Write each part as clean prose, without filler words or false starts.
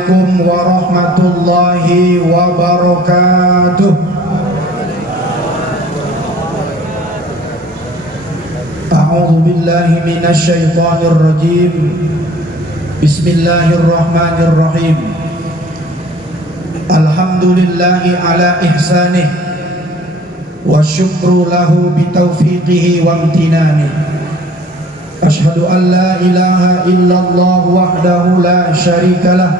Assalamualaikum warahmatullahi wabarakatuh. A'udzu billahi minasy syaithanir rajim. Bismillahirrahmanirrahim. Alhamdulillahi ala ihsanih wa syukru lahu bitaufiqihi wa amtinanihi. Asyhadu an la ilaha illallah wahdahu la syarikalah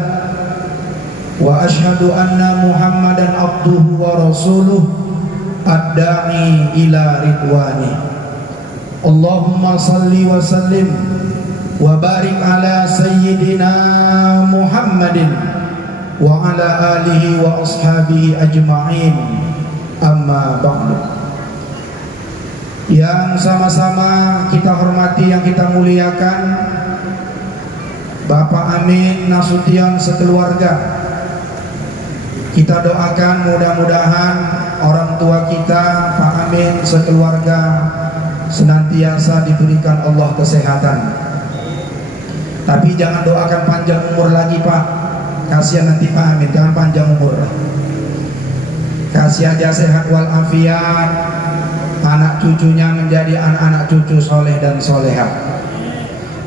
wa asyhadu anna Muhammadan abduhu wa rasuluh ad-da'i ila ridwani. Allahumma salli wa sallim wa barik ala sayyidina Muhammadin wa ala alihi wa ashabihi ajma'in. Amma ba'du. Yang sama-sama kita hormati, yang kita muliakan, Bapak Amin Nasution sekeluarga, kita doakan mudah-mudahan orang tua kita, Pak Amin sekeluarga, senantiasa diberikan Allah kesehatan. Tapi jangan doakan panjang umur lagi, Pak. Kasihan nanti Pak Amin, jangan panjang umur. Kasih aja sehat walafiat, anak cucunya menjadi anak-anak cucu soleh dan solehah.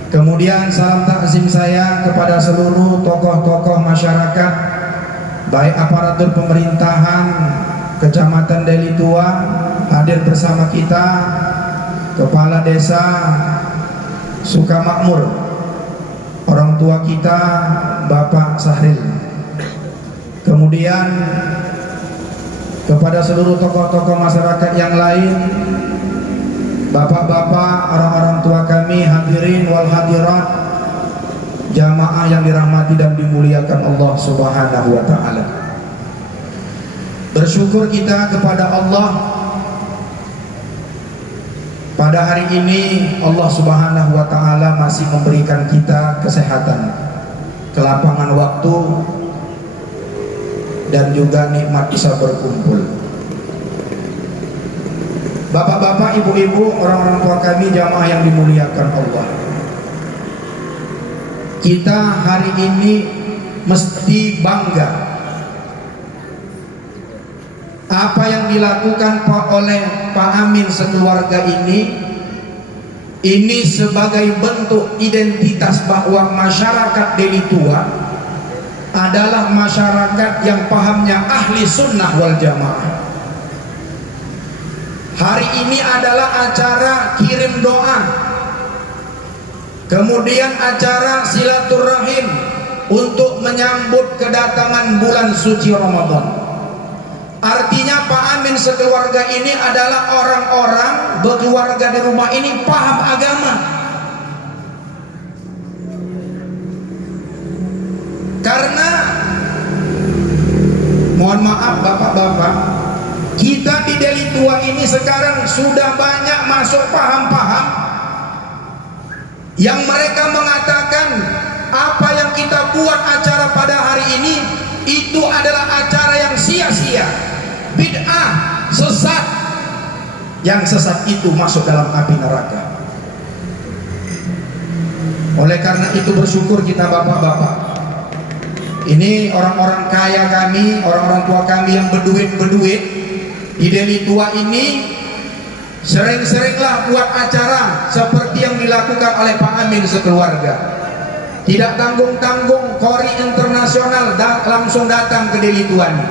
Kemudian salam takzim saya kepada seluruh tokoh-tokoh masyarakat, baik aparatur pemerintahan Kecamatan Deli Tua hadir bersama kita, Kepala Desa Sukamakmur, orang tua kita Bapak Sahril. Kemudian kepada seluruh tokoh-tokoh masyarakat yang lain, bapak-bapak, orang-orang tua kami, hadirin wal hadirat, jamaah yang dirahmati dan dimuliakan Allah Subhanahu wa ta'ala. Bersyukur kita kepada Allah, pada hari ini Allah Subhanahu wa ta'ala masih memberikan kita kesehatan, kelapangan waktu, dan juga nikmat bisa berkumpul. Bapak-bapak, ibu-ibu, orang-orang tua kami, jamaah yang dimuliakan Allah, kita hari ini mesti bangga apa yang dilakukan oleh Pak Amin sekeluarga ini sebagai bentuk identitas bahwa masyarakat Deli Tua adalah masyarakat yang pahamnya ahli sunnah wal jamaah. Hari ini adalah acara kirim doa, kemudian acara silaturahim untuk menyambut kedatangan bulan suci Ramadan. Artinya Pak Amin sekeluarga ini adalah orang-orang berkeluarga di rumah ini paham agama. Karena mohon maaf bapak-bapak, kita di Deli Tua ini sekarang sudah banyak masuk paham-paham yang mereka mengatakan apa yang kita buat acara pada hari ini itu adalah acara yang sia-sia, bid'ah, sesat. Yang sesat itu masuk dalam api neraka. Oleh karena itu bersyukur kita bapak-bapak, ini orang-orang kaya kami, orang-orang tua kami yang berduit-berduit di Deli Tua ini sering-seringlah buat acara seperti yang dilakukan oleh Pak Amin sekeluarga. Tidak tanggung-tanggung, Kori internasional langsung datang ke Deli Tua ini.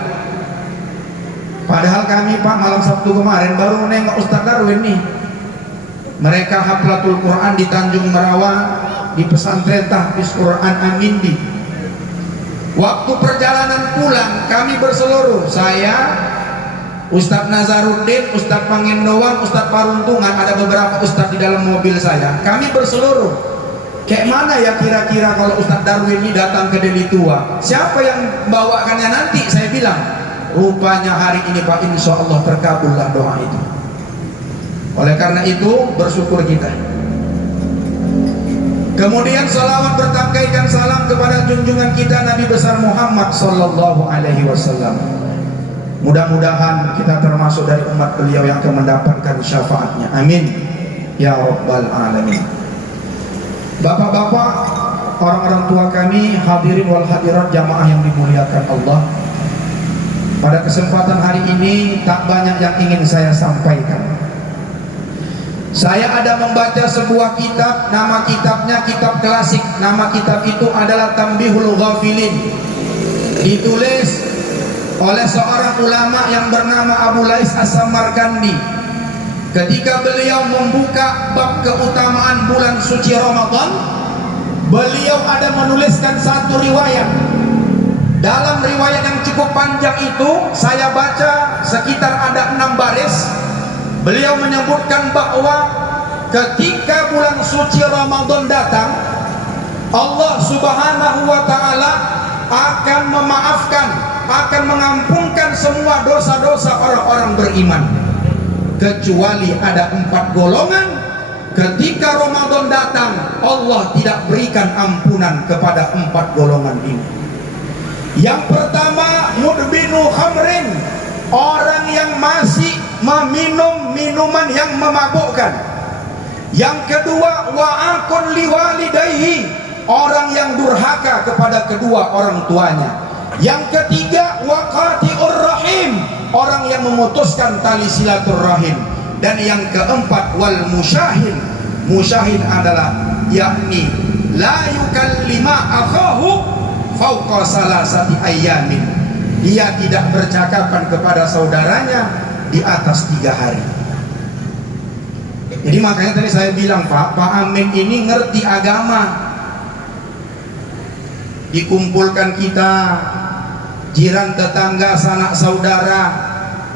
Padahal kami Pak malam Sabtu kemarin baru nengok Ustaz Darwin nih. Mereka haflatul Quran di Tanjung Merawa, di pesantren Tahfiz Quran Amindi. Waktu perjalanan pulang kami berseluruh, saya, Ustadz Nazaruddin, Ustadz Pangendoan, Ustadz Paruntungan, ada beberapa ustadz di dalam mobil saya. Kami berseluruh, kayak mana ya kira-kira kalau Ustadz Darwin ini datang ke Deli Tua, siapa yang bawakannya nanti? Saya bilang, rupanya hari ini Pak, insya Allah terkabullah doa itu. Oleh karena itu bersyukur kita. Kemudian salawat bertangkaikan salam kepada junjungan kita Nabi besar Muhammad sallallahu alaihi wasallam. Mudah-mudahan kita termasuk dari umat beliau yang akan mendapatkan syafaatnya. Amin ya rabbal alamin. Bapak-bapak, orang-orang tua kami, hadirin wal hadirat jamaah yang dimuliakan Allah. Pada kesempatan hari ini tak banyak yang ingin saya sampaikan. Saya ada membaca sebuah kitab, nama kitabnya kitab klasik. Nama kitab itu adalah Tanbihul Ghafilin. Ditulis oleh seorang ulama yang bernama Abu Lais As-Samarkandi. Ketika beliau membuka bab keutamaan bulan suci Ramadan, beliau ada menuliskan satu riwayat. Dalam riwayat yang cukup panjang itu, saya baca sekitar ada 6 baris. Beliau menyebutkan bahwa ketika bulan suci Ramadan datang, Allah Subhanahu wa Ta'ala akan memaafkan, akan mengampunkan semua dosa-dosa orang-orang beriman, kecuali ada 4 golongan. Ketika Ramadan datang, Allah tidak berikan ampunan kepada 4 golongan ini. Yang pertama, mudbinu khamrin, orang yang masih meminum minuman yang memabukkan. Yang kedua, wa'akun liwalidayhi, orang yang durhaka kepada kedua orang tuanya. Yang ketiga, waqati'ur rahim, orang yang memutuskan tali silaturrahim. Dan yang keempat, wal musyahin, musyahin adalah yakni la yukallima akhahu fauqa salasati ayyamin, dia tidak bercakapan kepada saudaranya di atas 3 hari. Jadi makanya tadi saya bilang, Pak Amin ini ngerti agama. Dikumpulkan kita, jiran tetangga, sanak saudara,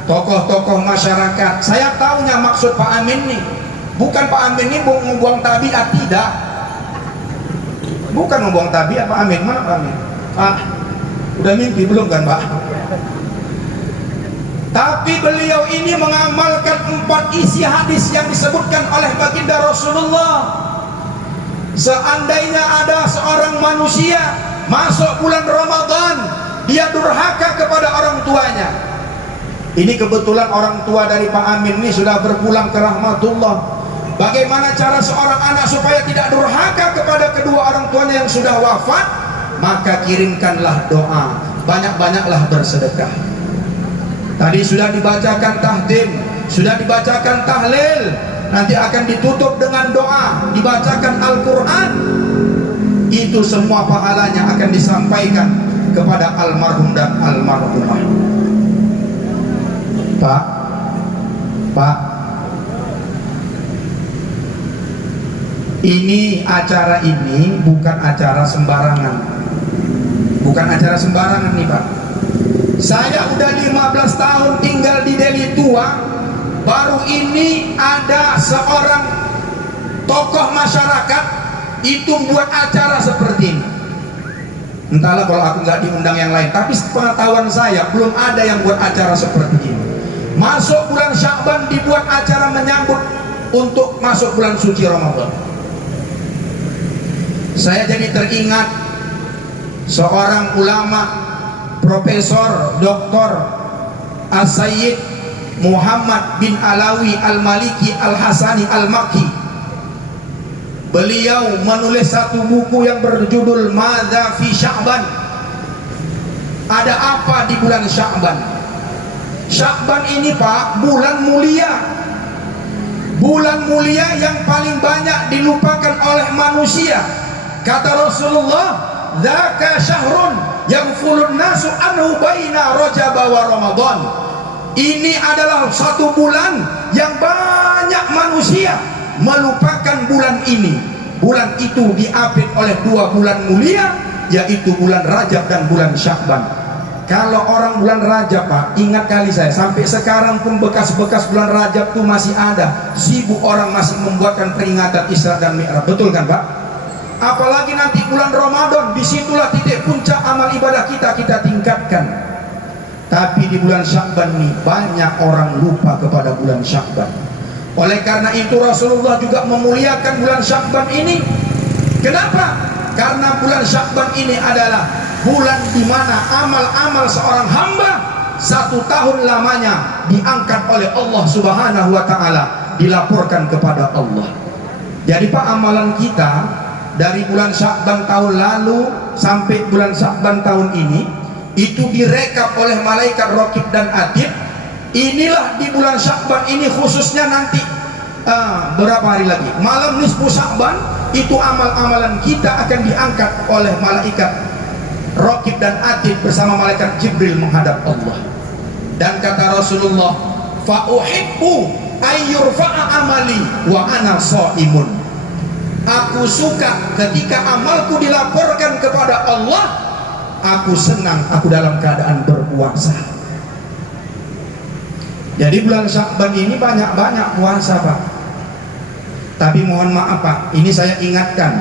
tokoh-tokoh masyarakat. Saya tahunya maksud Pak Amin nih. Bukan Pak Amin ini membuang tabiat, tidak. Bukan membuang tabiat Pak Amin. Mana Pak Amin? Pak, udah mimpi belum kan Pak? Tapi beliau ini mengamalkan 4 isi hadis yang disebutkan oleh baginda Rasulullah. Seandainya ada seorang manusia masuk bulan Ramadan, dia durhaka kepada orang tuanya. Ini kebetulan orang tua dari Pak Amin ini sudah berpulang ke rahmatullah. Bagaimana cara seorang anak supaya tidak durhaka kepada kedua orang tuanya yang sudah wafat? Maka kirimkanlah doa, banyak-banyaklah bersedekah. Tadi sudah dibacakan tahdim, sudah dibacakan tahlil, nanti akan ditutup dengan doa, dibacakan Al-Quran. Itu semua pahalanya akan disampaikan kepada almarhum dan almarhumah. Pak, ini acara ini bukan acara sembarangan. Bukan acara sembarangan nih Pak. Saya udah 15 tahun tinggal di Deli Tua, baru ini ada seorang tokoh masyarakat itu buat acara seperti ini. Entahlah kalau aku nggak diundang yang lain, tapi pengetahuan saya belum ada yang buat acara seperti ini. Masuk bulan Sya'ban dibuat acara menyambut untuk masuk bulan suci Ramadan. Saya jadi teringat seorang ulama, Profesor Dr. As-Sayyid Muhammad bin Alawi Al-Maliki Al-Hasani Al-Makki. Beliau menulis satu buku yang berjudul Madza fi Sya'ban. Ada apa di bulan Sya'ban? Sya'ban ini Pak, bulan mulia. Bulan mulia yang paling banyak dilupakan oleh manusia. Kata Rasulullah, dzaka syahrun yaghfulun nasu anhu baina Rajab wa Ramadan. Ini adalah satu bulan yang banyak manusia melupakan bulan ini. Bulan itu diapit oleh 2 bulan mulia, yaitu bulan Rajab dan bulan Sya'ban. Kalau orang bulan Rajab Pak, ingat kali saya, sampai sekarang pun bekas-bekas bulan Rajab itu masih ada. Sibuk orang masih membuatkan peringatan Isra dan Mi'raj. Betul kan Pak? Apalagi nanti bulan Ramadan, disitulah titik puncak amal ibadah kita tingkatkan. Tapi di bulan Sya'ban nih, banyak orang lupa kepada bulan Sya'ban. Oleh karena itu Rasulullah juga memuliakan bulan Sya'ban ini. Kenapa? Karena bulan Sya'ban ini adalah bulan di mana amal-amal seorang hamba 1 tahun lamanya diangkat oleh Allah Subhanahu wa Ta'ala, dilaporkan kepada Allah. Jadi Pak, amalan kita dari bulan Sya'ban tahun lalu sampai bulan Sya'ban tahun ini itu direkap oleh malaikat Raqib dan Atid. Inilah di bulan Sya'ban ini khususnya nanti berapa hari lagi, malam nisfu Sya'ban, itu amal-amalan kita akan diangkat oleh malaikat Raqib dan Atid bersama malaikat Jibril menghadap Allah. Dan kata Rasulullah, fa uhibbu ayyurfa'a amali wa ana shaimun. Aku suka ketika amalku dilaporkan kepada Allah, aku senang aku dalam keadaan berpuasa. Jadi bulan Sya'ban ini banyak-banyak puasa, Pak. Tapi mohon maaf, Pak, ini saya ingatkan,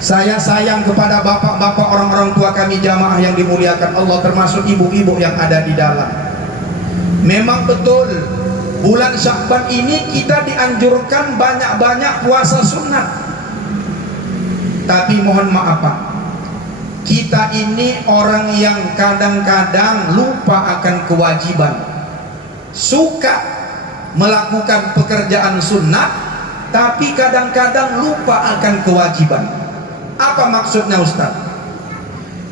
saya sayang kepada bapak-bapak, orang-orang tua kami jamaah yang dimuliakan Allah, termasuk ibu-ibu yang ada di dalam. Memang betul bulan Sya'ban ini kita dianjurkan banyak-banyak puasa sunnah. Tapi mohon maaf, Pak, kita ini orang yang kadang-kadang lupa akan kewajiban, suka melakukan pekerjaan sunnah, tapi kadang-kadang lupa akan kewajiban. Apa maksudnya, Ustaz?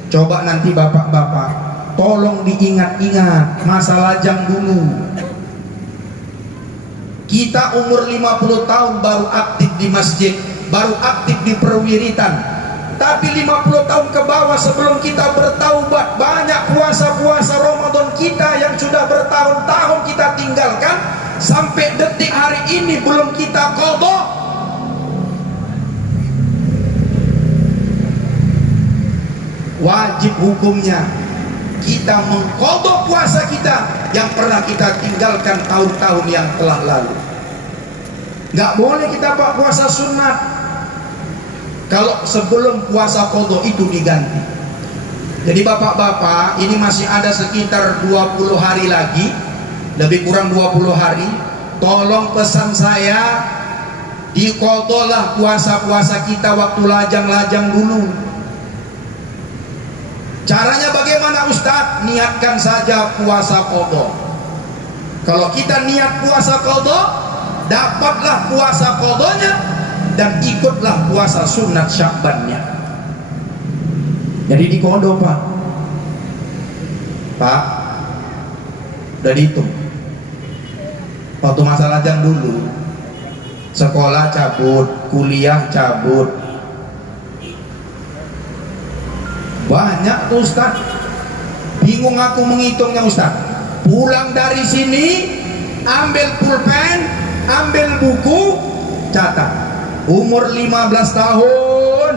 Coba nanti bapak-bapak tolong diingat-ingat masa lajang dulu. Kita umur 50 tahun baru aktif di masjid, baru aktif di perwiritan. Tapi 50 tahun ke bawah sebelum kita bertaubat, banyak puasa-puasa Ramadan kita yang sudah bertahun-tahun kita tinggalkan, sampai detik hari ini belum kita qadha. Wajib hukumnya kita mengqadha puasa kita yang pernah kita tinggalkan tahun-tahun yang telah lalu. Nggak boleh kita pak puasa sunat kalau sebelum puasa qadha itu diganti. Jadi bapak-bapak, ini masih ada sekitar 20 hari lagi, lebih kurang 20 hari. Tolong pesan saya, diqadhalah puasa-puasa kita waktu lajang-lajang dulu. Caranya bagaimana, Ustaz? Niatkan saja puasa qadha. Kalau kita niat puasa qadha, dapatlah puasa qadhanya dan ikutlah puasa sunat Sya'bannya. Jadi diqadha, Pak. Pak, udah dihitung. Waktu masa lajang dulu, sekolah cabut, kuliah cabut, banyak tuh, Ustaz. Bingung aku menghitungnya, Ustaz. Pulang dari sini, ambil pulpen, ambil buku, catat. Umur 15 tahun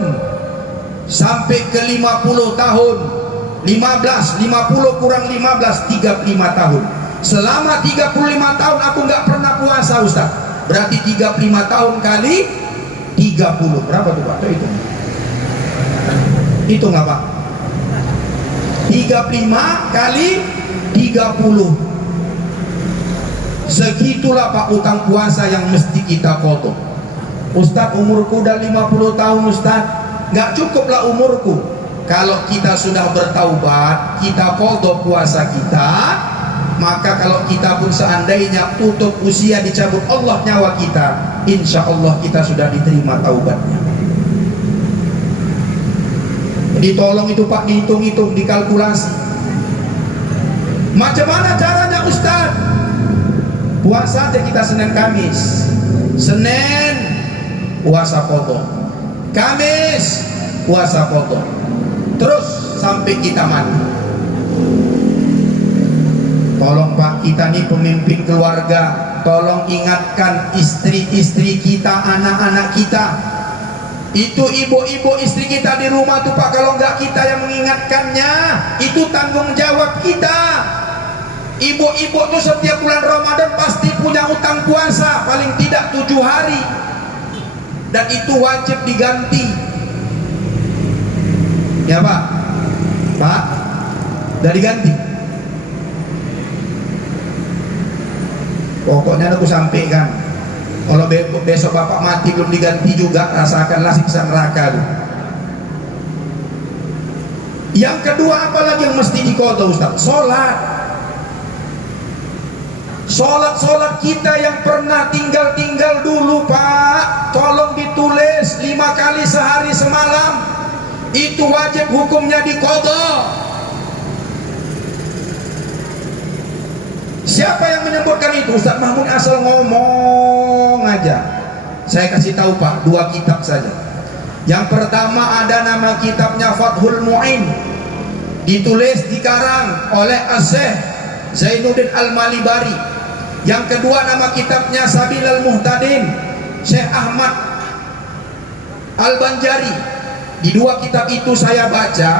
sampai ke 50 tahun. 50 kurang 15, 35 tahun. Selama 35 tahun aku nggak pernah puasa, Ustaz. Berarti 35 tahun kali 30. Berapa tuh, Pak? Itu nggak, Pak? 35 kali 30. Segitulah, Pak, utang puasa yang mesti kita qadha. Ustaz, umurku udah 50 tahun, Ustaz. Nggak cukuplah umurku. Kalau kita sudah bertaubat, kita qadha puasa kita, maka kalau kita pun seandainya tutup usia, dicabut Allah nyawa kita, insya Allah kita sudah diterima taubatnya. Jadi tolong itu, Pak, dihitung-hitung, dikalkulasi. Macam mana caranya, Ustaz? Puasa aja kita Senin Kamis. Senin puasa qadha, Kamis puasa qadha, terus sampai kita mati. Tolong, Pak, kita nih pemimpin keluarga, tolong ingatkan istri-istri kita, anak-anak kita. Itu ibu-ibu istri kita di rumah tuh, Pak, kalau nggak kita yang mengingatkannya, itu tanggung jawab kita. Ibu-ibu tuh setiap bulan Ramadan pasti punya utang puasa paling tidak 7 hari, dan itu wajib diganti. Ya, Pak? Pak, udah diganti? Pokoknya aku sampaikan, kalau besok bapak mati belum diganti juga, rasakanlah siksa neraka. Yang kedua, apalagi yang mesti diqadha, Ustaz? Sholat. Sholat-sholat kita yang pernah tinggal-tinggal dulu Pak, tolong ditulis 5 kali sehari semalam. Itu wajib hukumnya diqadha. Siapa yang menyebutkan itu? Ustaz Mahmud asal ngomong aja. Saya kasih tahu Pak, 2 kitab saja. Yang pertama ada nama kitabnya Fathul Mu'in, ditulis dikarang oleh As-Syekh Zainuddin Al-Malibari. Yang kedua nama kitabnya Sabilal Muhtadin, Syekh Ahmad Al-Banjari. Di 2 kitab itu saya baca,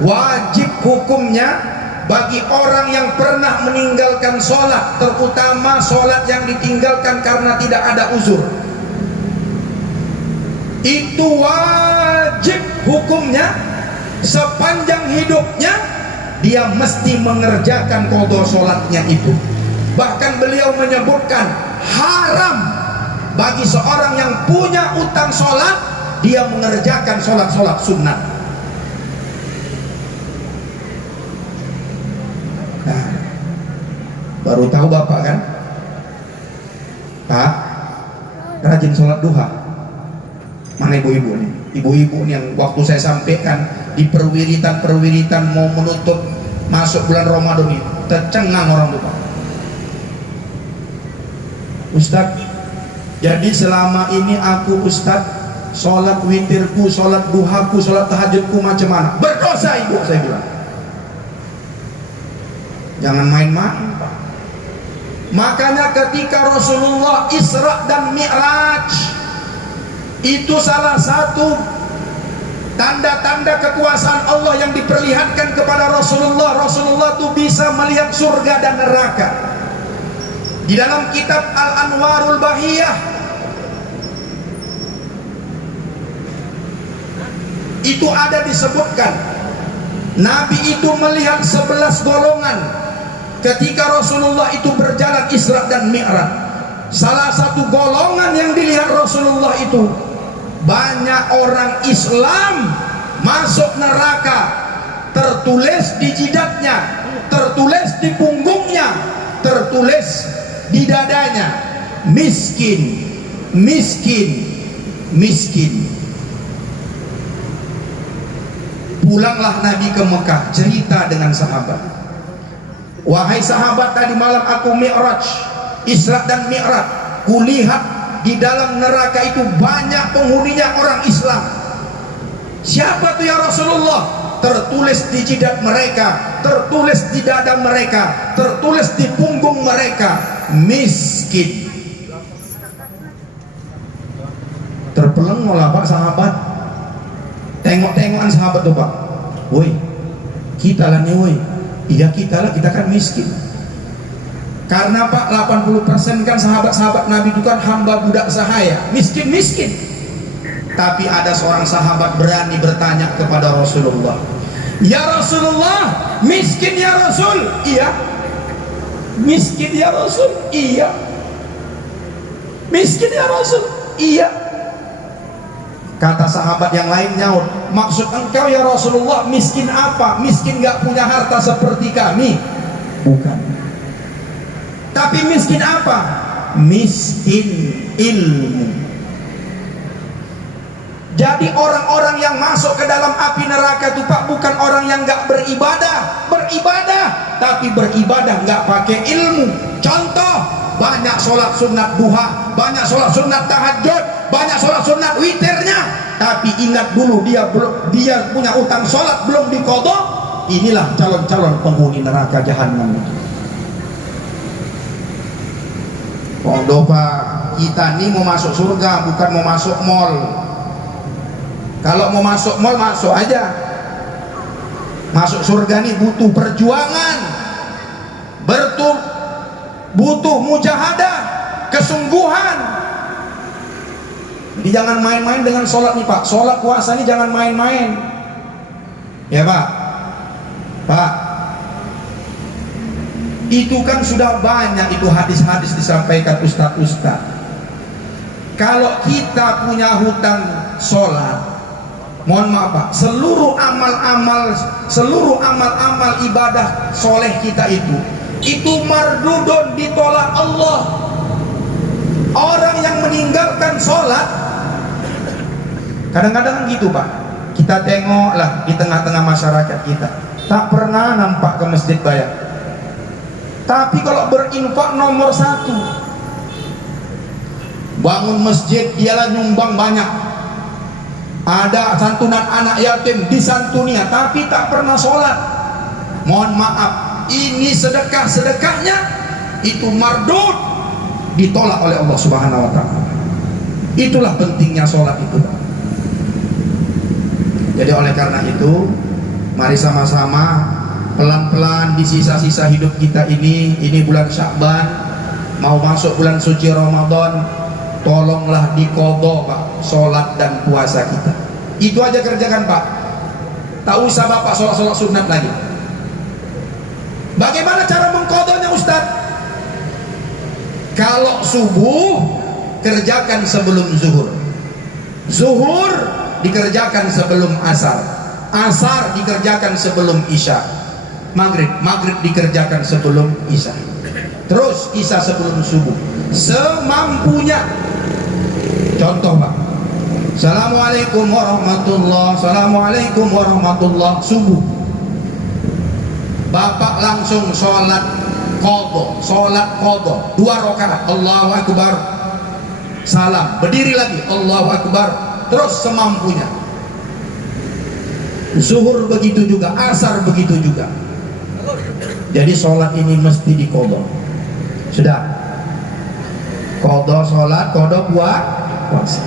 wajib hukumnya bagi orang yang pernah meninggalkan sholat, terutama sholat yang ditinggalkan karena tidak ada uzur, itu wajib hukumnya sepanjang hidupnya dia mesti mengerjakan qadha sholatnya itu. Bahkan beliau menyebutkan haram bagi seorang yang punya utang sholat dia mengerjakan sholat-sholat sunnah. Nah, baru tahu Bapak kan? Pak, rajin sholat duha. Mana ibu-ibu nih? Ibu-ibu nih yang waktu saya sampaikan di perwiritan-perwiritan mau menutup masuk bulan Ramadan ini, tercengang orang tua. Ustaz, jadi selama ini aku Ustaz sholat witirku, sholat duhaku, sholat tahajudku macam mana? Berdosa ibu, saya bilang. Jangan main-main Pak. Makanya ketika Rasulullah Isra dan Mi'raj, itu salah satu tanda-tanda kekuasaan Allah yang diperlihatkan kepada Rasulullah. Rasulullah itu bisa melihat surga dan neraka. Di dalam kitab Al-Anwarul Bahiyah itu ada disebutkan Nabi itu melihat 11 golongan ketika Rasulullah itu berjalan Isra dan Mi'raj. Salah satu golongan yang dilihat Rasulullah itu, banyak orang Islam masuk neraka, tertulis di jidatnya, tertulis di punggungnya, tertulis di dadanya, miskin, miskin, miskin. Pulanglah Nabi ke Mekah, cerita dengan sahabat, wahai sahabat, tadi malam aku Mi'raj, Isra dan Mi'raj, kulihat di dalam neraka itu banyak penghuninya orang Islam. Siapa tuh ya Rasulullah? Tertulis di jidat mereka, tertulis di dada mereka, tertulis di punggung mereka, miskin. Terpelengol Pak sahabat, tengok-tengokan sahabat tuh Pak, woi kita lah nih woi, iya kita lah, kita kan miskin. Karena Pak 80% kan sahabat-sahabat Nabi itu kan hamba budak sahaya, miskin-miskin. Tapi ada seorang sahabat berani bertanya kepada Rasulullah, ya Rasulullah, miskin ya Rasul? Iya. Miskin ya Rasul? Iya. Miskin ya Rasul? Iya. Kata sahabat yang lain nyaut, maksud engkau ya Rasulullah miskin apa? Miskin gak punya harta seperti kami? Bukan. Tapi miskin apa? Miskin ilmu. Jadi orang-orang yang masuk ke dalam api neraka itu Pak, bukan orang yang gak beribadah, tapi beribadah gak pakai ilmu. Contoh, banyak sholat sunat duha, banyak sholat sunat tahajud, banyak sholat sunat witirnya, tapi ingat dulu dia punya utang sholat belum diqadha. Inilah calon-calon penghuni neraka jahanam itu. Pondok Pak, kita nih mau masuk surga, bukan mau masuk mall. Kalau mau masuk mall, masuk aja. Masuk surga nih butuh perjuangan, butuh mujahadah, kesungguhan. Jadi jangan main-main dengan sholat nih Pak. Sholat puasa nih jangan main-main. Ya Pak. Pak, itu kan sudah banyak itu hadis-hadis disampaikan ustaz-ustaz. Kalau kita punya hutang sholat, mohon maaf Pak, seluruh amal-amal ibadah soleh kita itu itu mardudun, ditolak Allah. Orang yang meninggalkan sholat, kadang-kadang gitu Pak, kita tengoklah di tengah-tengah masyarakat kita, tak pernah nampak ke masjid bayar, tapi kalau berinfak nomor satu. Bangun masjid dialah nyumbang banyak, ada santunan anak yatim disantuni, tapi tak pernah sholat. Mohon maaf, ini sedekahnya itu mardud, ditolak oleh Allah Subhanahu wa Ta'ala. Itulah pentingnya sholat itu. Jadi oleh karena itu, mari sama-sama pelan-pelan di sisa-sisa hidup kita ini bulan Sya'ban, mau masuk bulan suci Ramadan, tolonglah diqadha Pak, sholat dan puasa kita. Itu aja kerjakan Pak. Tak usah Bapak sholat sunat lagi. Bagaimana cara mengqadhanya Ustaz? Kalau subuh, kerjakan sebelum zuhur. Zuhur dikerjakan sebelum asar. Asar dikerjakan sebelum isya. Maghrib dikerjakan sebelum isya. Terus isya sebelum subuh. Semampunya. Contoh Pak, Assalamualaikum warahmatullah, Assalamualaikum warahmatullah, subuh. Bapak langsung sholat qadha 2 rakaat, Allahu Akbar, salam, berdiri lagi, Allahu Akbar, terus semampunya. Zuhur begitu juga, asar begitu juga. Jadi sholat ini mesti diqadha. Sudah, qadha sholat, qadha puasa.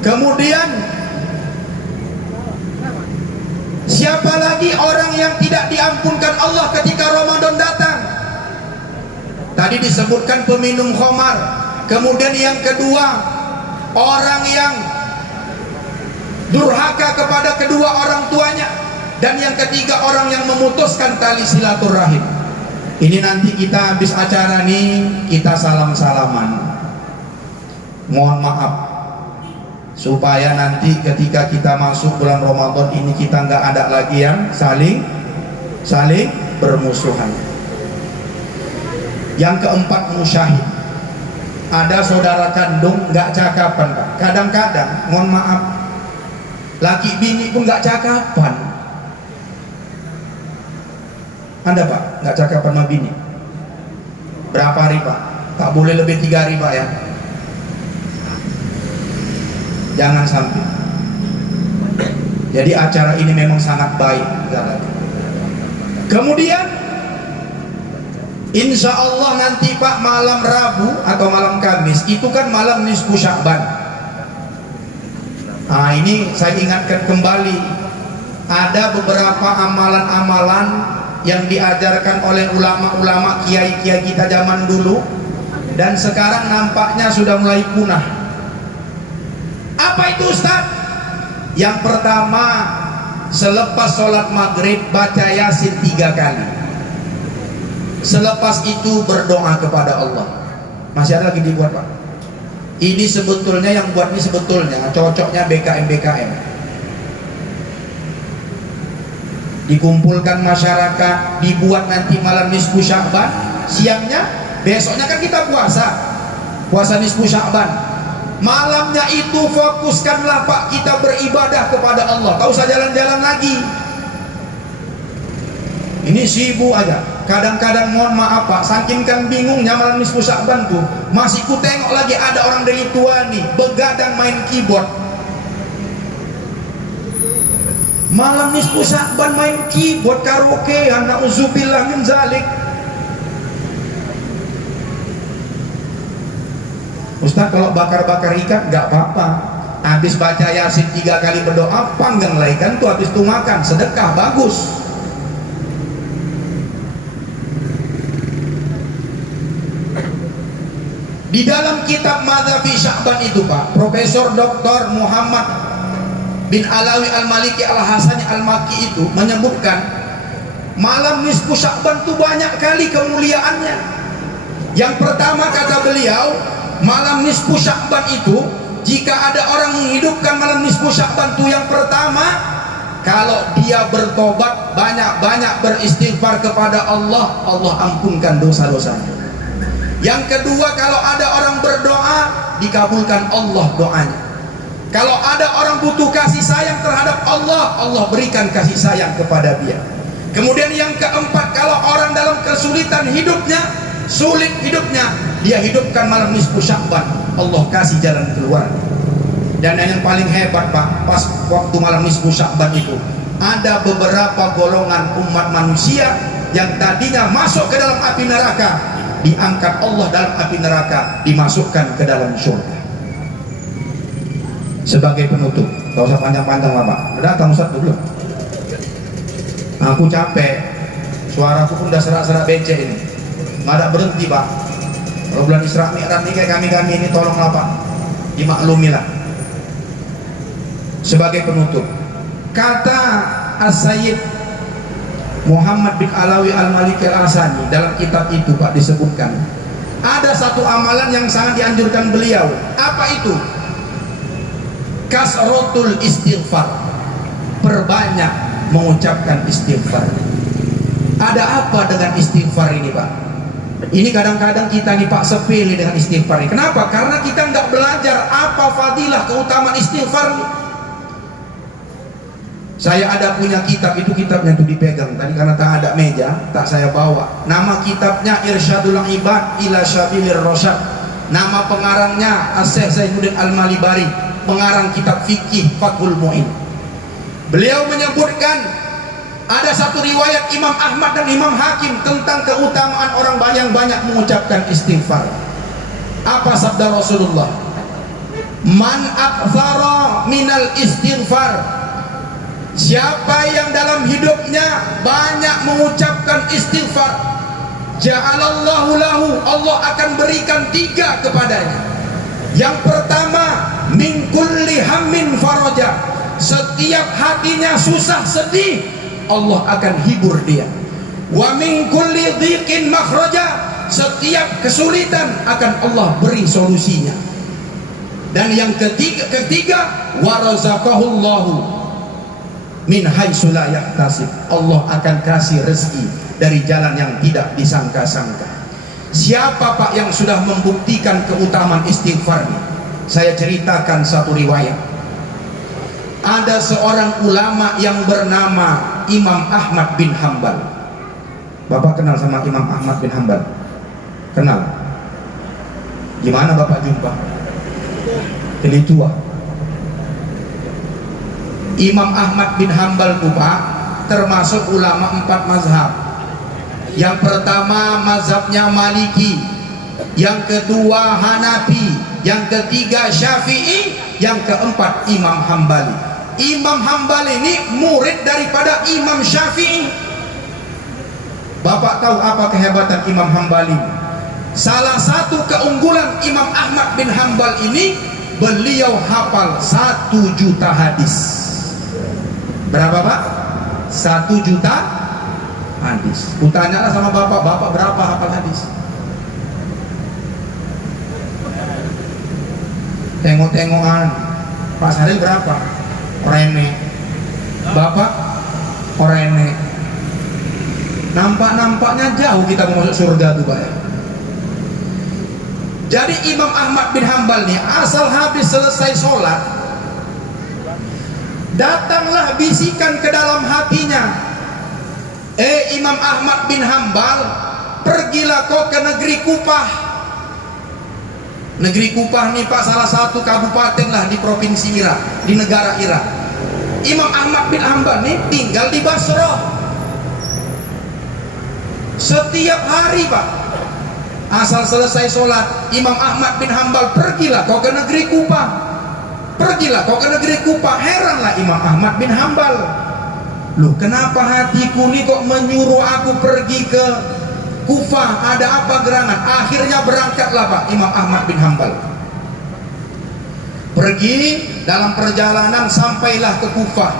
Kemudian siapa lagi orang yang tidak diampunkan Allah ketika Ramadan datang? Tadi disebutkan peminum khamar. Kemudian yang kedua, orang yang durhaka kepada kedua orang tuanya. Dan yang ketiga, orang yang memutuskan tali silaturahim. Ini nanti kita habis acara nih, kita salam-salaman. Mohon maaf, supaya nanti ketika kita masuk bulan Ramadan ini kita nggak ada lagi yang saling bermusuhan. Yang keempat, musyahid. Ada saudara kandung nggak cakapan Pak. Kadang-kadang, mohon maaf, laki bini pun nggak cakapan. Ada Pak nggak cakapan sama bini? Berapa hari Pak? Tak boleh lebih 3 hari Pak ya. Jangan sampai. Jadi acara ini memang sangat baik. Kemudian insya Allah nanti Pak, malam Rabu atau malam Kamis itu kan malam nisfu Sya'ban. Nah ini saya ingatkan kembali, ada beberapa amalan-amalan yang diajarkan oleh ulama-ulama kiai-kiai kita zaman dulu dan sekarang nampaknya sudah mulai punah. Apa itu Ustaz? Yang pertama, selepas sholat maghrib baca Yasin 3 kali. Selepas itu berdoa kepada Allah. Masih ada lagi dibuat Pak. Ini sebetulnya yang buat ini sebetulnya cocoknya BKM. Dikumpulkan masyarakat, dibuat nanti malam nisfu Sya'ban, siangnya, besoknya kan kita puasa nisfu Sya'ban. Malamnya itu fokuskanlah Pak, kita beribadah kepada Allah. Tak usah jalan-jalan lagi. Ini sibuk aja. Kadang-kadang mohon maaf Pak, saking kan bingungnya malam nisfu Sya'ban tuh, masih ku tengok lagi ada orang dari tua nih begadang main keyboard. Malam nisfu Sya'ban main keyboard, karaoke, na'udzubillah min zalik. Ustaz kalau bakar-bakar ikan nggak apa-apa. Habis baca Yasin 3 kali berdoa, panggang lah ikan tuh, habis itu makan, sedekah, bagus. Di dalam kitab Madhabi Sya'ban itu Pak, Profesor Dr. Muhammad bin Alawi Al-Maliki Al-Hasani Al-Maki itu menyebutkan malam nisfu Sya'ban itu banyak kali kemuliaannya. Yang pertama kata beliau, malam nisfu Sya'ban itu, jika ada orang menghidupkan malam nisfu Sya'ban itu, yang pertama kalau dia bertobat, banyak-banyak beristighfar kepada Allah, Allah ampunkan dosa-dosanya. Yang kedua, kalau ada orang berdoa, dikabulkan Allah doanya. Kalau ada orang butuh kasih sayang terhadap Allah, Allah berikan kasih sayang kepada dia. Kemudian yang keempat, kalau orang dalam kesulitan hidupnya, sulit hidupnya, dia hidupkan malam nisfu Sya'ban, Allah kasih jalan keluar. Dan yang paling hebat Pak, pas waktu malam nisfu Sya'ban itu, ada beberapa golongan umat manusia yang tadinya masuk ke dalam api neraka, diangkat Allah dalam api neraka, dimasukkan ke dalam surga. Sebagai penutup, gak usah panjang-panjang lah Pak. Datang Ustaz dulu. Aku capek, suaraku pun udah serak-serak becek ini, nggak ada berhenti Pak. Kalau bulan Isra Mi'raj ini kayak kami ini, tolonglah Pak, dimaklumilah. Sebagai penutup, kata As-Sayyid Muhammad bin Alawi Al-Maliki Al-Asani dalam kitab itu Pak disebutkan, ada satu amalan yang sangat dianjurkan beliau. Apa itu? Kasrotul istighfar, perbanyak mengucapkan istighfar. Ada apa dengan istighfar ini Pak? Ini kadang-kadang kita nih Pak sepele dengan istighfar ini. Kenapa? Karena kita nggak belajar apa fadilah keutamaan istighfar ini. Saya ada punya kitab, itu kitabnya itu dipegang tadi karena tak ada meja, tak saya bawa. Nama kitabnya Irsyadul Ibad ila Syabilir Rasyad. Nama pengarangnya As-Syaikh Zainuddin Al-Malibari, pengarang kitab fikih Fathul Mu'in. Beliau menyebutkan ada satu riwayat Imam Ahmad dan Imam Hakim tentang keutamaan orang yang banyak mengucapkan istighfar. Apa sabda Rasulullah? Man aktsara minal istighfar, siapa yang dalam hidupnya banyak mengucapkan istighfar, ja'alallahu lahu, Allah akan berikan 3 kepadanya. Yang pertama, min kulli hammin faraja, setiap hatinya susah sedih, Allah akan hibur dia. Wa min kulli dhiqin makhraja, setiap kesulitan akan Allah beri solusinya. Dan yang ketiga warazaqahullahu min haitsu la yahtasib, Allah akan kasih rezeki dari jalan yang tidak disangka-sangka. Siapa Pak yang sudah membuktikan keutamaan istighfar ini? Saya ceritakan satu riwayat. Ada seorang ulama yang bernama Imam Ahmad bin Hambal. Bapak kenal sama Imam Ahmad bin Hambal? Kenal? Gimana Bapak jumpa? Ini tua. Imam Ahmad bin Hambal itu Pak termasuk ulama 4 mazhab. Yang pertama mazhabnya Maliki, yang kedua Hanafi, yang ketiga Syafi'i, yang keempat Imam Hambali. Imam Hambali ini murid daripada Imam Syafi'i. Bapak tahu apa kehebatan Imam Hambali? Salah satu keunggulan Imam Ahmad bin Hambal ini, beliau hafal 1 juta hadis. Berapa Pak? 1 juta hadis. Kutanyalah sama Bapak, Bapak berapa hafal hadis? Tengok-tengokan. Pak Saril berapa? Orene. Bapak? Orene. Nampak-nampaknya jauh kita mau masuk surga tuh Pak ya. Jadi Imam Ahmad bin Hambal nih, asal habis selesai sholat, datanglah bisikan ke dalam hatinya, Imam Ahmad bin Hambal, pergilah kau ke negeri Kupah. Negeri Kupah nih Pak salah satu kabupaten lah di provinsi Irak, di negara Irak. Imam Ahmad bin Hambal nih tinggal di Basrah. Setiap hari Pak, asal selesai sholat, Imam Ahmad bin Hambal, pergilah kau ke negeri Kupah. Pergilah kau ke negeri Kupah. Heranlah Imam Ahmad bin Hambal, loh kenapa hatiku nih kok menyuruh aku pergi ke Kufah, ada apa gerangan? Akhirnya berangkatlah Pak Imam Ahmad bin Hambal. Pergi, dalam perjalanan sampailah ke Kufah.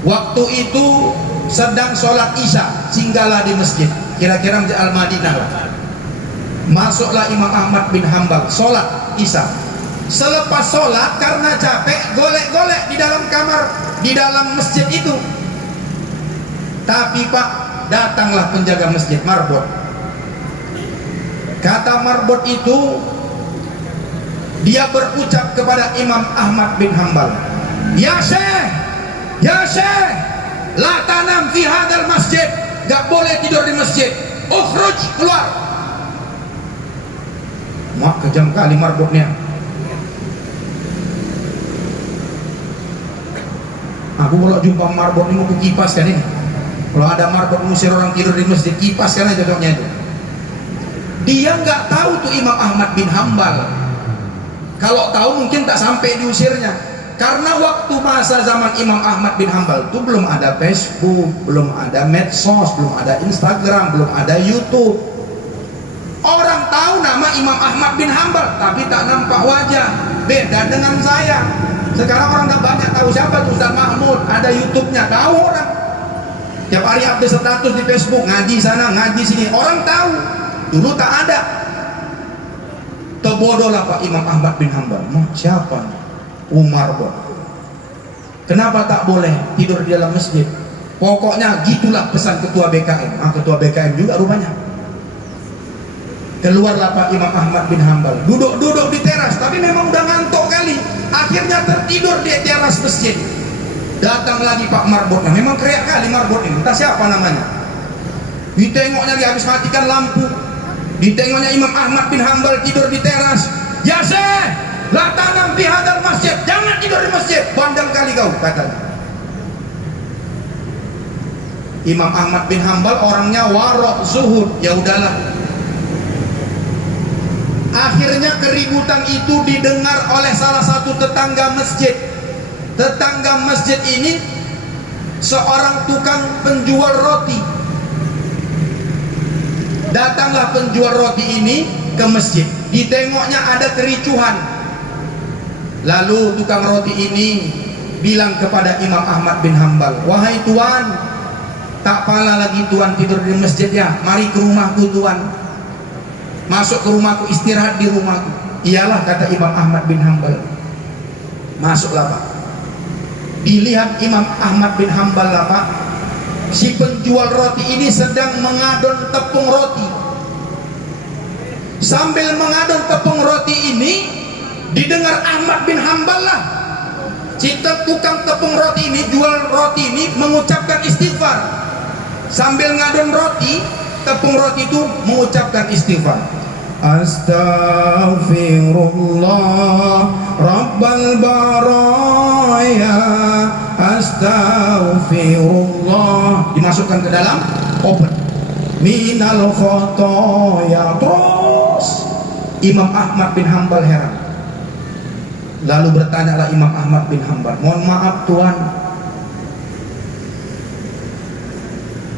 Waktu itu sedang sholat Isya, singgahlah di masjid, kira-kira masjid Al-Madinah lah. Masuklah Imam Ahmad bin Hambal, sholat Isya. Selepas sholat karena capek, golek-golek di dalam kamar di dalam masjid itu. Tapi Pak, datanglah penjaga masjid marbot. Kata marbot itu, dia berucap kepada Imam Ahmad bin Hambal, ya Syekh, la tanam fi hadal masjid, gak boleh tidur di masjid, ukhruj, keluar. Mak, kejam kali marbotnya. Aku kalau jumpa marbot ini mau kipas kan ini. Kalau ada marbot ngusir orang tidur di masjid, kipas kan aja cocoknya itu. Dia nggak tahu tuh Imam Ahmad bin Hambal. Kalau tahu mungkin tak sampai diusirnya. Karena waktu masa zaman Imam Ahmad bin Hambal itu belum ada Facebook, belum ada medsos, belum ada Instagram, belum ada YouTube. Orang tahu nama Imam Ahmad bin Hambal, tapi tak nampak wajah. Beda dengan saya. Sekarang orang tak banyak tahu siapa tuh Ustaz Mahmud. Ada YouTube-nya, tahu orang. Tiap hari update status di Facebook, ngaji sana, ngaji sini. Orang tahu. Dulu tak ada. Terbodohlah Pak Imam Ahmad bin Hambal. Siapa? Umar Bon. Kenapa tak boleh tidur di dalam masjid? Pokoknya gitulah pesan ketua BKM. Ketua BKM juga rupanya. Keluarlah Pak Imam Ahmad bin Hambal. Duduk-duduk di teras, tapi memang udah ngantuk kali. Akhirnya tertidur di teras masjid. Datang lagi Pak Marbot. Memang keriak kali Marbot ini. Entah siapa namanya. Ditengoknya dia habis matikan lampu. Ditengoknya Imam Ahmad bin Hambal tidur di teras. Ya Syekh, la tanam fi hadal masjid. Jangan tidur di masjid. Bandel kali kau, katanya. Imam Ahmad bin Hambal orangnya warok zuhud. Ya udahlah. Akhirnya keributan itu didengar oleh salah satu tetangga masjid. Tetangga masjid ini seorang tukang penjual roti. Datanglah penjual roti ini ke masjid. Ditengoknya ada kericuhan. Lalu tukang roti ini bilang kepada Imam Ahmad bin Hambal, wahai tuan, tak pala lagi tuan tidur di masjid ya. Mari ke rumahku tuan. Masuk ke rumahku, istirahat di rumahku. Iyalah, kata Imam Ahmad bin Hambal. Masuklah Pak. Dilihat Imam Ahmad bin Hambal lah Pak, si penjual roti ini sedang mengadon tepung roti. Sambil mengadon tepung roti ini, didengar Ahmad bin Hambal lah. Si tukang tepung roti ini, jual roti ini, mengucapkan istighfar. Sambil ngadon roti, tepung roti itu mengucapkan istighfar. Astaghfirullah Rabbal baraya, astaghfirullah. Dimasukkan ke dalam oven. Minal khotoya. Terus Imam Ahmad bin Hambal heran. Lalu bertanyalah Imam Ahmad bin Hambal, mohon maaf tuan,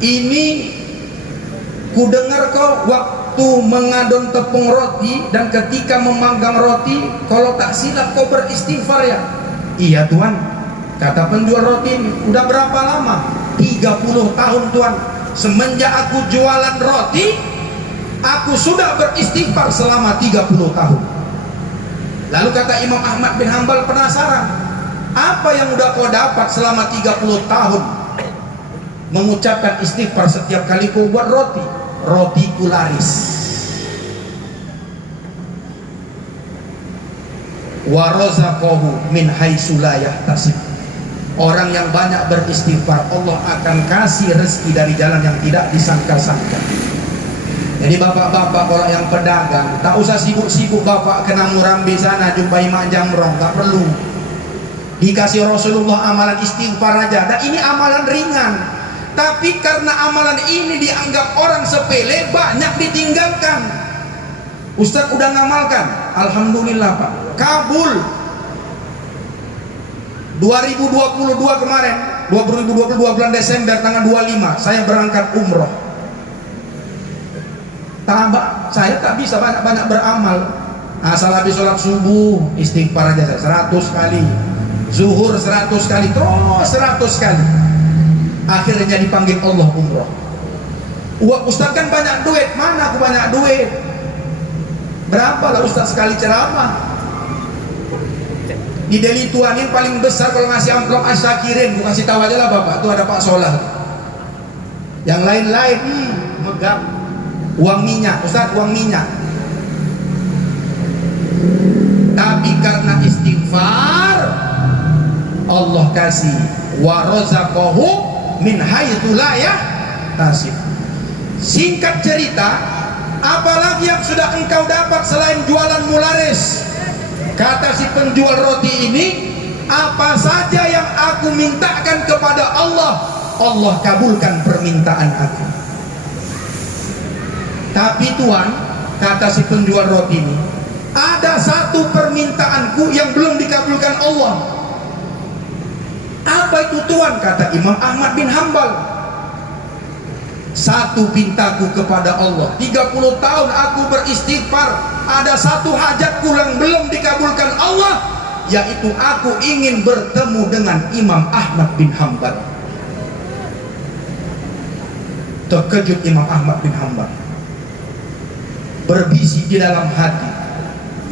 ini ku dengar kau waktu mengadon tepung roti dan ketika memanggang roti, kalau tak silap kau beristighfar ya? Iya tuan, kata penjual roti ini. Udah berapa lama? 30 tahun tuan. Semenjak aku jualan roti, aku sudah beristighfar selama 30 tahun. Lalu kata Imam Ahmad bin Hambal penasaran, apa yang udah kau dapat selama 30 tahun mengucapkan istighfar setiap kali kau buat roti? Rotiku laris. Wa razaqahu min haitsu la yahtasib. Orang yang banyak beristighfar, Allah akan kasih rezeki dari jalan yang tidak disangka-sangka. Jadi bapak-bapak kalau yang pedagang, tak usah sibuk-sibuk bapak kena Murambi sana jumpai Mak Jamrong, tak perlu. Dikasih Rasulullah amalan istighfar aja, dan ini amalan ringan. Tapi karena amalan ini dianggap orang sepele, banyak ditinggalkan. Ustadz udah ngamalkan, alhamdulillah Pak, kabul. 2022 kemarin, 2022 bulan Desember tanggal 25, saya berangkat umroh. Saya tak bisa banyak-banyak beramal. Asal habis sholat subuh istighfar aja 100 kali, zuhur 100 kali, terus 100 kali. Akhirnya dipanggil Allah umroh. Ustaz kan banyak duit. Mana aku banyak duit? Berapa lah Ustaz sekali ceramah? Di Deli Tuanin paling besar kalau ngasih amplop asyakirin, gua kasih tahu aja lah bapak, tuh ada Pak Solah. Yang lain-lain megap uang minyak, Ustaz, uang minyak. Tapi karena istighfar Allah kasih wa razaqahu min haitsu la yahtasib. Singkat cerita, apalagi yang sudah engkau dapat selain jualan mularis? Kata si penjual roti ini, apa saja yang aku mintakan kepada Allah, Allah kabulkan permintaan aku. Tapi Tuhan, kata si penjual roti ini, ada satu permintaanku yang belum dikabulkan Allah. Apa itu Tuhan? Kata Imam Ahmad bin Hambal, satu pintaku kepada Allah, 30 tahun aku beristighfar, ada satu hajatku yang belum dikabulkan Allah, yaitu aku ingin bertemu dengan Imam Ahmad bin Hambal. Terkejut Imam Ahmad bin Hambal, berbisik di dalam hati,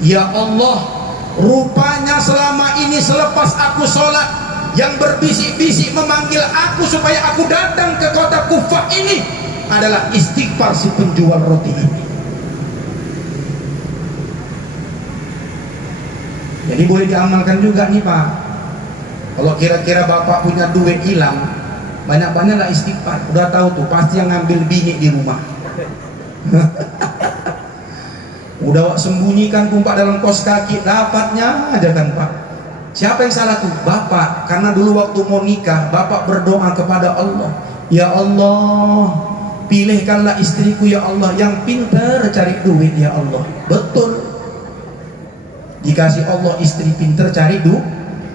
ya Allah, rupanya selama ini selepas aku sholat, yang berbisik-bisik memanggil aku supaya aku datang ke kota Kufah ini adalah istighfar si penjual roti ini. Jadi boleh diamalkan juga nih Pak. Kalau kira-kira bapak punya duit hilang, banyak-banyaklah istighfar. Udah tahu tuh, pasti yang ngambil bini di rumah. Udah sembunyikan kumpak dalam kos kaki, dapatnya aja kan Pak. Siapa yang salah tuh? Bapak. Karena dulu waktu mau nikah, bapak berdoa kepada Allah, ya Allah, pilihkanlah istriku ya Allah yang pintar cari duit ya Allah. Betul, dikasih Allah istri pintar cari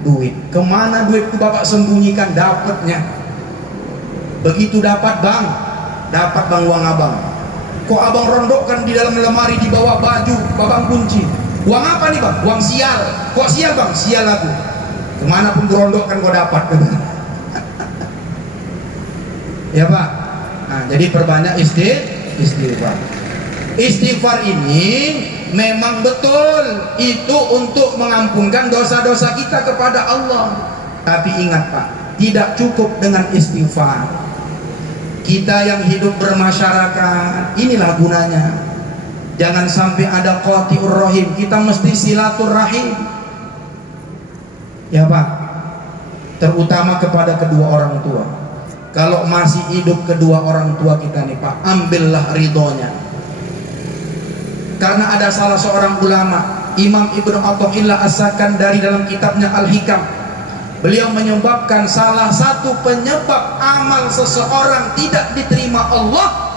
duit. Kemana duitku bapak sembunyikan? Dapatnya begitu dapat bang, uang abang. Kok abang rondokkan di dalam lemari di bawah baju babang kunci? Uang apa nih bang? Uang sial. Kok sial bang? Sial aku. Kemana pun gerondokkan kau dapat. Ya pak. Nah, jadi perbanyak istighfar. Istighfar ini memang betul itu untuk mengampunkan dosa-dosa kita kepada Allah. Tapi ingat pak, tidak cukup dengan istighfar. Kita yang hidup bermasyarakat, inilah gunanya. Jangan sampai ada qati'ur rahim, kita mesti silaturahim. Ya Pak, terutama kepada kedua orang tua. Kalau masih hidup kedua orang tua kita nih Pak, ambillah ridhonya. Karena ada salah seorang ulama, Imam Ibnu Athaillah As-Sakandari dalam kitabnya Al-Hikam, beliau menyebabkan salah satu penyebab amal seseorang tidak diterima Allah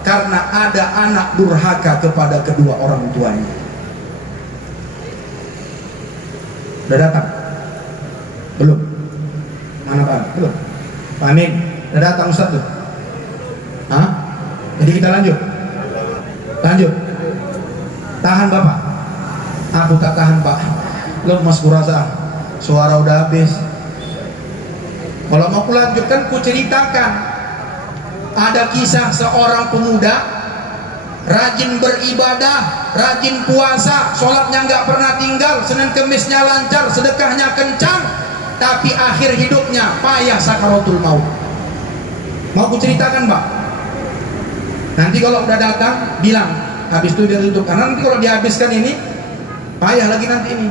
karena ada anak durhaka kepada kedua orang tuanya. Udah datang? Belum? Mana Pak? Belum? Pak Amin, udah datang Ustaz tuh? Hah? Jadi kita lanjut? Lanjut? Tahan Bapak? Aku tak tahan Pak. Lo mas kurasa suara udah habis. Kalau mau ku lanjutkan, ku ceritakan. Ada kisah seorang pemuda rajin beribadah, rajin puasa, sholatnya nggak pernah tinggal, Senin Kemisnya lancar, sedekahnya kencang, tapi akhir hidupnya payah sakaratul maut. Mau ku ceritakan Pak? Nanti kalau udah datang bilang, habis itu dia tutup. Karena nanti kalau dihabiskan ini payah lagi nanti ini.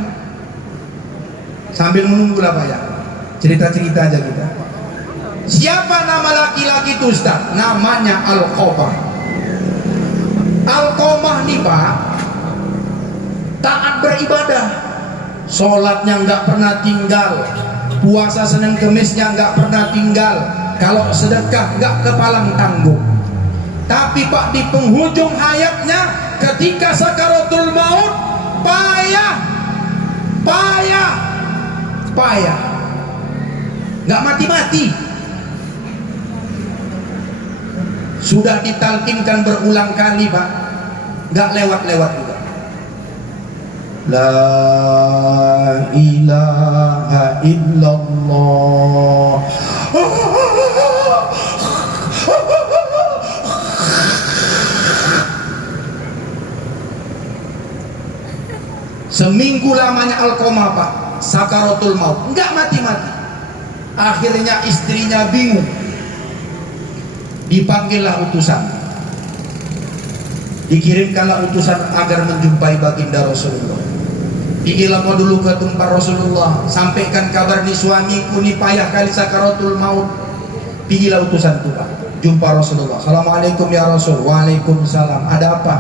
Sambil menunggu lah payah. Cerita-cerita aja kita. Siapa nama laki-laki itu Ustaz? Namanya Alqamah. Alqamah nih Pak, taat beribadah, sholatnya nggak pernah tinggal, puasa Senin Kemisnya nggak pernah tinggal, kalau sedekah nggak kepalang tanggung. Tapi Pak, di penghujung hayatnya ketika sakaratul maut, payah, nggak mati-mati. Sudah ditalkinkan berulang kali Pak, nggak lewat-lewat juga. La ilaha illallah. Seminggu lamanya Alqamah Pak, sakaratul maut, enggak mati-mati. Akhirnya istrinya bingung, dipanggillah utusan, dikirimkanlah utusan agar menjumpai baginda Rasulullah. Pergilah kau dulu ke tempat Rasulullah, sampaikan kabar nih suamiku nih payah kali sakaratul maut. Pergilah utusan itu, Pak, jumpa Rasulullah. Assalamualaikum ya Rasul. Waalaikumsalam. Ada apa?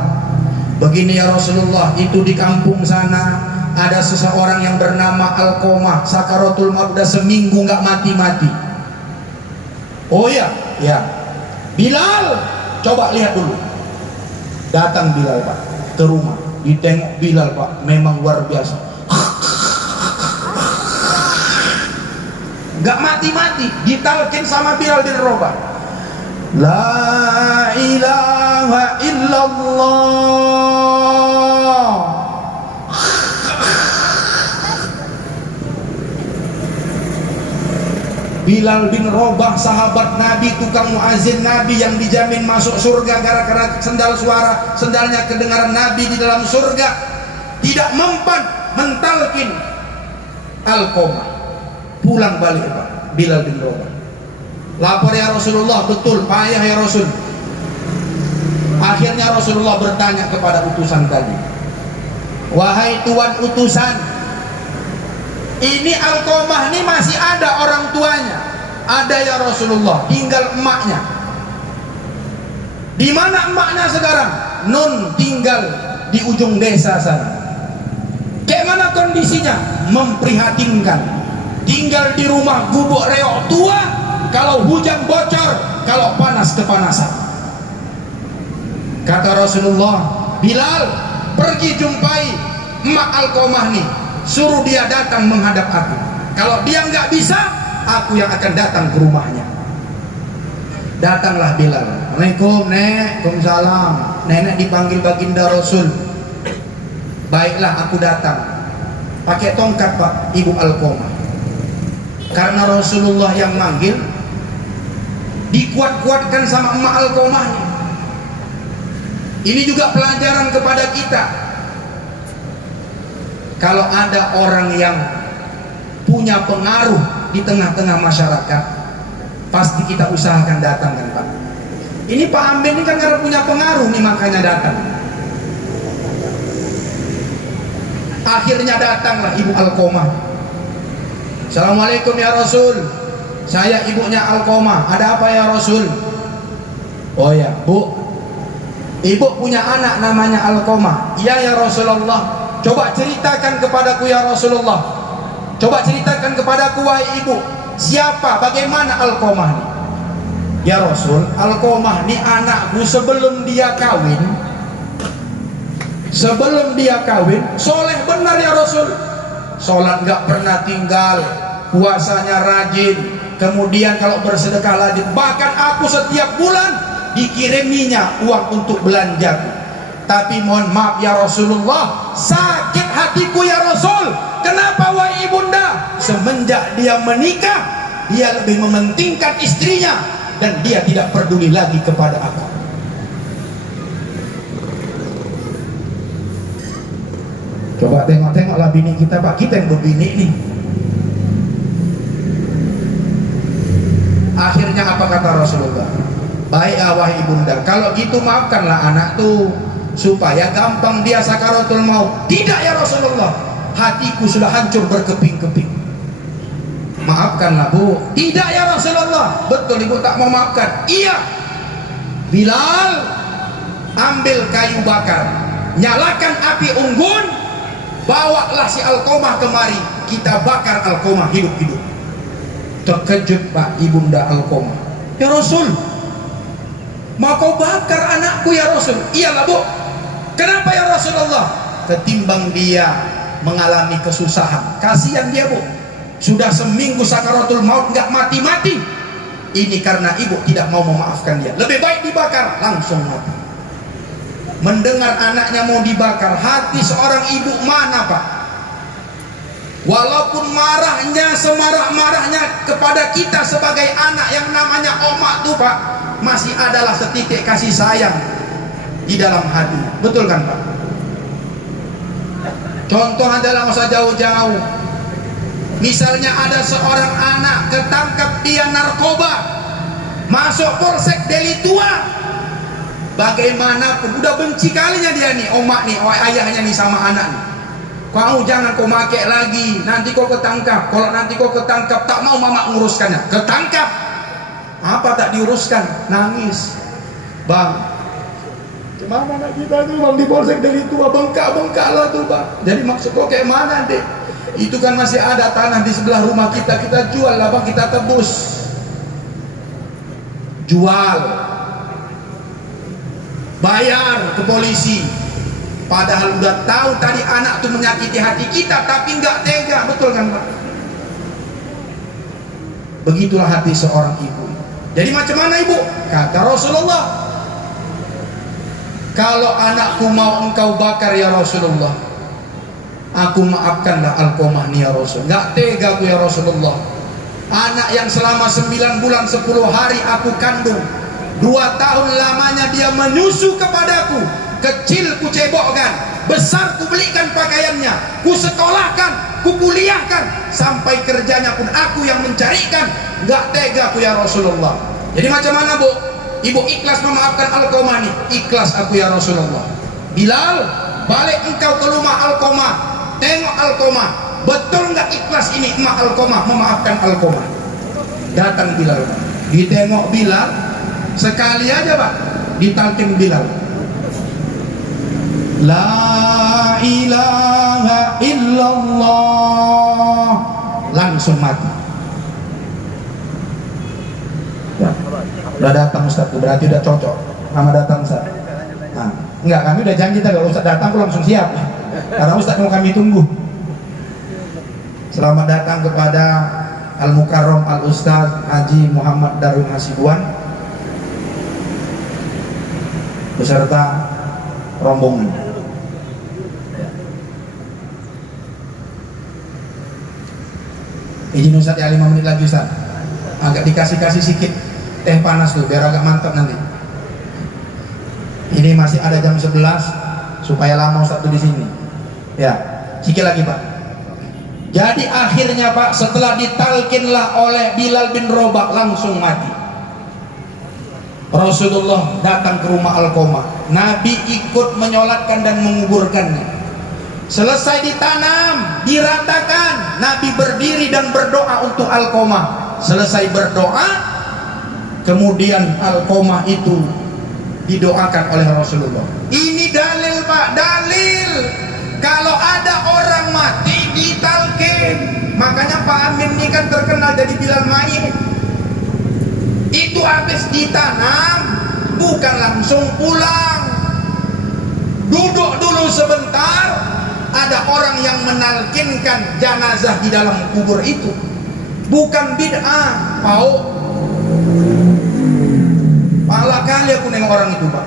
Begini ya Rasulullah, itu di kampung sana ada seseorang yang bernama Alqamah, sakaratul maut udah seminggu nggak mati-mati. Oh ya, ya. Bilal, coba lihat dulu. Datang Bilal, Pak, ke rumah. Ditengok Bilal, Pak, memang luar biasa. Nggak mati-mati, ditalkin sama Bilal bin Rabah. La ilaha illallah. Bilal bin Rabah, sahabat Nabi, tukang muazin Nabi yang dijamin masuk surga gara-gara sendalnya kedengaran Nabi di dalam surga, tidak mempan mentalkin Alqamah. Pulang balik, Pak, Bilal bin Rabah. Lapor ya Rasulullah, betul payah ya Rasul. Akhirnya Rasulullah bertanya kepada utusan tadi, wahai tuan utusan, ini Alqamah ini masih ada orang tuanya? Ada ya Rasulullah, tinggal emaknya. Di mana emaknya sekarang? Nun, tinggal di ujung desa sana. Kayak mana kondisinya? Memprihatinkan. Tinggal di rumah gubuk reok tua, kalau hujan bocor, kalau panas kepanasan. Kata Rasulullah, Bilal, pergi jumpai emak Alqamah nih, suruh dia datang menghadap aku. Kalau dia nggak bisa, aku yang akan datang ke rumahnya. Datanglah Bilal. Assalamualaikum Nek. Waalaikumsalam. Nenek dipanggil baginda Rasul. Baiklah, aku datang. Pakai tongkat, Pak, Ibu Alqamah. Karena Rasulullah yang manggil, dikuat-kuatkan sama emak Alqamah. Ini juga pelajaran kepada kita. Kalau ada orang yang punya pengaruh di tengah-tengah masyarakat, pasti kita usahakan datang, kan Pak. Ini Pak Amin ini kan karena punya pengaruh nih, makanya datang. Akhirnya datanglah Ibu Alqamah. Assalamualaikum ya Rasul, saya ibunya Alqamah. Ada apa ya Rasul? Oh ya Bu, ibu punya anak namanya Alqamah. Iya ya Rasulullah. Coba ceritakan kepadaku ya Rasulullah. Coba ceritakan kepadaku wahai ibu, siapa, bagaimana Alqamah ini? Ya Rasul, Alqamah ini anakku sebelum dia kawin. Sebelum dia kawin, soleh benar ya Rasul. Sholat nggak pernah tinggal, puasanya rajin, kemudian kalau bersedekah rajin. Bahkan aku setiap bulan dikiriminya uang untuk belanjaku. Tapi mohon maaf ya Rasulullah, sakit hatiku ya Rasul. Kenapa wahai ibunda? Semenjak dia menikah, dia lebih mementingkan istrinya dan dia tidak peduli lagi kepada aku. Coba tengok-tengoklah bini kita, Pak. Kita yang berbini nih. Akhirnya apa kata Rasulullah? Baik wahai ibunda, kalau gitu maafkanlah anak tuh, supaya gampang dia sakaratul maut. Tidak ya Rasulullah, hatiku sudah hancur berkeping-keping. Maafkanlah Bu. Tidak ya Rasulullah. Betul ibu tak mau maafkan. Iya. Bilal, ambil kayu bakar, nyalakan api unggun, bawalah si Alqamah kemari, kita bakar Alqamah hidup-hidup. Terkejut Pak ibunda Alqamah. Ya Rasul, mau kau bakar anakku ya Rasul? Iyalah Bu. Kenapa ya Rasulullah? Ketimbang dia mengalami kesusahan, kasihan dia Bu. Sudah seminggu sakaratul maut nggak mati-mati. Ini karena ibu tidak mau memaafkan dia. Lebih baik dibakar, langsung mati. Mendengar anaknya mau dibakar, hati seorang ibu mana Pak? Walaupun marahnya semarah-marahnya kepada kita sebagai anak yang namanya omak tuh Pak, masih adalah setitik kasih sayang di dalam hati. Betul kan Pak? Contoh adalah masa jauh-jauh. Misalnya ada seorang anak ketangkap dia narkoba, masuk polsek Delitua, bagaimanapun udah benci kalinya dia nih, omak nih, ayahnya nih sama anak nih. Kau jangan kau make lagi, nanti kau ketangkap. Kalau nanti kau ketangkap, tak mau mama nguruskannya. Ketangkap, apa tak diuruskan? Nangis. Bang, gimana anak kita tuh bang di polsek Delitua, bengkak lah tuh bang. Jadi maksud kau kayak mana dek? Itu kan masih ada tanah di sebelah rumah kita, kita jual lah bang, kita tebus. Jual, bayar ke polisi. Padahal udah tahu tadi anak tuh menyakiti hati kita, tapi nggak tega, betul kan Pak? Begitulah hati seorang ibu. Jadi macam mana ibu? Kata Rasulullah, kalau anakku mau engkau bakar ya Rasulullah, aku maafkanlah Alqamah nih ya Rasul. Nggak tega aku ya Rasulullah. Anak yang selama 9 bulan 10 hari aku kandung, 2 tahun lamanya dia menyusu kepadaku. Kecil ku cebokkan, besar ku belikan pakaiannya, ku sekolahkan, ku kuliahkan, sampai kerjanya pun aku yang mencarikan. Nggak tega aku ya Rasulullah. Jadi macam mana bu? Ibu ikhlas memaafkan Alqamah nih? Ikhlas aku ya Rasulullah. Bilal, balik engkau ke rumah Alqamah, tengok Alqamah, betul nggak ikhlas ini emak Alqamah memaafkan Alqamah? Datang Bilal, ditengok Bilal, sekali aja pak, ditalkin Bilal. La ilaha illallah, langsung mati. Ya, udah datang Ustaz, berarti udah cocok sama datang Ustaz. Nah, enggak, kami udah janji tadi kalau Ustaz datang aku langsung siap, karena Ustaz mau kami tunggu. Selamat datang kepada Al-Mukarram Al-Ustaz Haji Muhammad Darwin Hasibuan beserta rombongan. Izin Ustaz ya 5 menit lagi Ustaz, agak dikasih sikit teh panas tuh biar agak mantap nanti. Ini masih ada jam 11 supaya lama Ustaz tuh di sini. Ya, sikit lagi Pak. Jadi akhirnya Pak, setelah ditalkinlah oleh Bilal bin Rabah, langsung mati. Rasulullah datang ke rumah Alqamah, Nabi ikut menyolatkan dan menguburkannya. Selesai ditanam, diratakan, Nabi berdiri dan berdoa untuk Alqamah. Selesai berdoa, kemudian Alqamah itu didoakan oleh Rasulullah. Ini dalil Pak, dalil kalau ada orang mati ditalkin. Makanya Pak Amin ini kan terkenal jadi Bilal mayit. Itu habis ditanam, bukan langsung pulang, duduk dulu sebentar. Ada orang yang menalkinkan jenazah di dalam kubur itu, bukan bid'ah. Pau pala kali aku nengok orang itu Pak.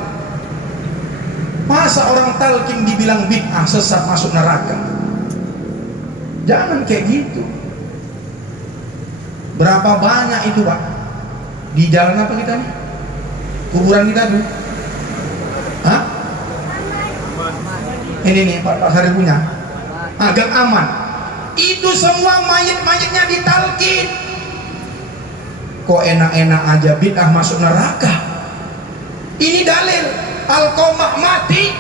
Masa orang talkin dibilang bid'ah, sesat, masuk neraka? Jangan kayak gitu. Berapa banyak itu Pak di jalan apa kita nih, kuburan kita tuh? Hah? Ini nih Pak Sari punya, agak aman. Itu semua mayat-mayatnya ditalkin. Kok enak-enak aja bid'ah masuk neraka? Ini dalil. Alqamah mati,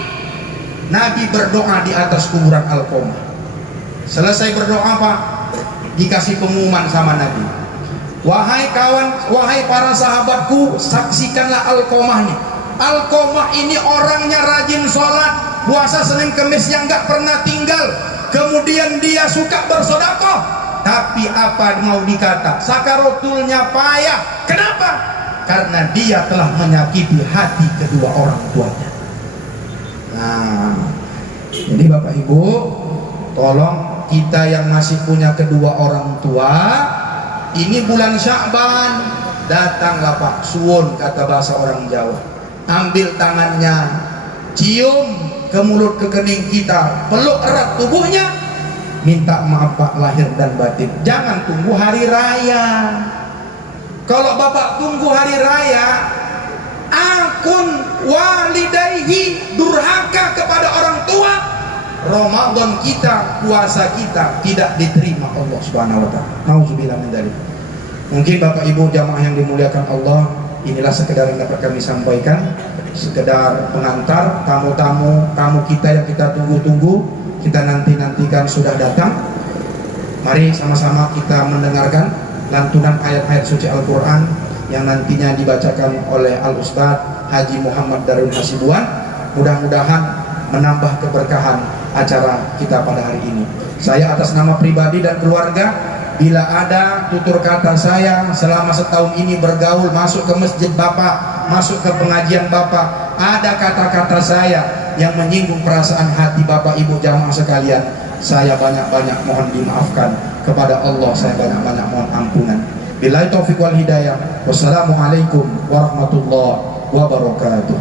Nabi berdoa di atas kuburan Alqamah. Selesai berdoa Pak, dikasih pengumuman sama Nabi, wahai kawan, wahai para sahabatku, saksikanlah Alqamah nih. Alqamah ini orangnya rajin sholat, puasa Senin Kemis yang gak pernah tinggal, kemudian dia suka bersedekah. Tapi apa mau dikata, sakarotulnya payah. Kenapa? Karena dia telah menyakiti hati kedua orang tuanya. Nah, jadi Bapak Ibu, tolong kita yang masih punya kedua orang tua, ini bulan Sya'ban, datanglah Pak, suwun kata bahasa orang Jawa, ambil tangannya, cium ke mulut ke kening kita, peluk erat tubuhnya, minta maaf Pak lahir dan batin. Jangan tunggu hari raya. Kalau Bapak tunggu hari raya, akun walidaihi, durhaka kepada orang tua, Ramadan kita, puasa kita tidak diterima Allah Subhanahu wa taala. Nauzubillah min dzalik. Mungkin Bapak Ibu jamaah yang dimuliakan Allah, inilah sekedar yang dapat kami sampaikan, sekedar pengantar. Tamu kita yang kita tunggu-tunggu, kita nantikan sudah datang. Mari sama-sama kita mendengarkan lantunan ayat-ayat suci Al-Quran yang nantinya dibacakan oleh Al-Ustadz Haji Muhammad Darul Hasibuan. Mudah-mudahan menambah keberkahan acara kita pada hari ini. Saya atas nama pribadi dan keluarga, bila ada tutur kata saya selama setahun ini bergaul, masuk ke masjid Bapak, masuk ke pengajian Bapak, ada kata-kata saya yang menyinggung perasaan hati Bapak Ibu jamaah sekalian, saya banyak-banyak mohon dimaafkan. Kepada Allah saya banyak-banyak mohon ampunan. Billahi taufiq wal hidayah. Wassalamualaikum warahmatullahi wabarakatuh.